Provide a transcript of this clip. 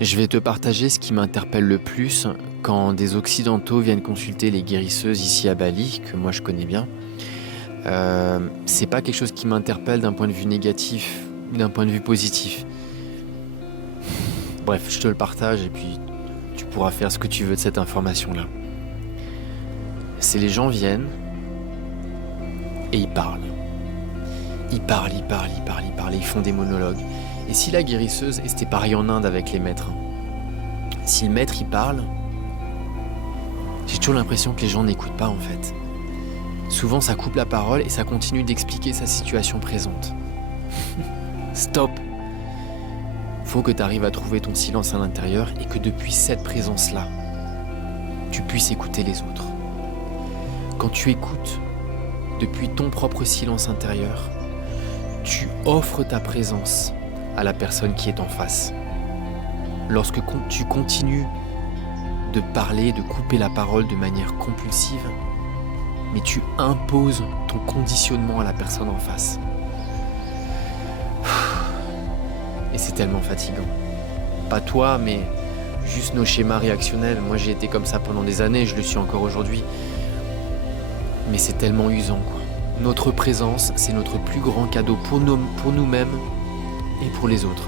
Je vais te partager ce qui m'interpelle le plus quand des occidentaux viennent consulter les guérisseuses ici à Bali, que moi je connais bien. C'est pas quelque chose qui m'interpelle d'un point de vue négatif ou d'un point de vue positif. Bref, je te le partage et puis tu pourras faire ce que tu veux de cette information-là. C'est les gens viennent et ils parlent. Ils parlent, ils parlent, ils parlent, ils parlent, ils font des monologues. Et si la guérisseuse, et c'était pareil en Inde avec les maîtres, si le maître il parle, j'ai toujours l'impression que les gens n'écoutent pas en fait. Souvent ça coupe la parole et ça continue d'expliquer sa situation présente. Stop! Faut que tu arrives à trouver ton silence à l'intérieur et que depuis cette présence-là, tu puisses écouter les autres. Quand tu écoutes depuis ton propre silence intérieur, tu offres ta présence à la personne qui est en face. Lorsque tu continues de parler, de couper la parole de manière compulsive, mais tu imposes ton conditionnement à la personne en face. Et c'est tellement fatigant. Pas toi, mais juste nos schémas réactionnels. Moi j'ai été comme ça pendant des années, je le suis encore aujourd'hui. Mais c'est tellement usant, quoi. Notre présence, c'est notre plus grand cadeau pour nous-mêmes et pour les autres.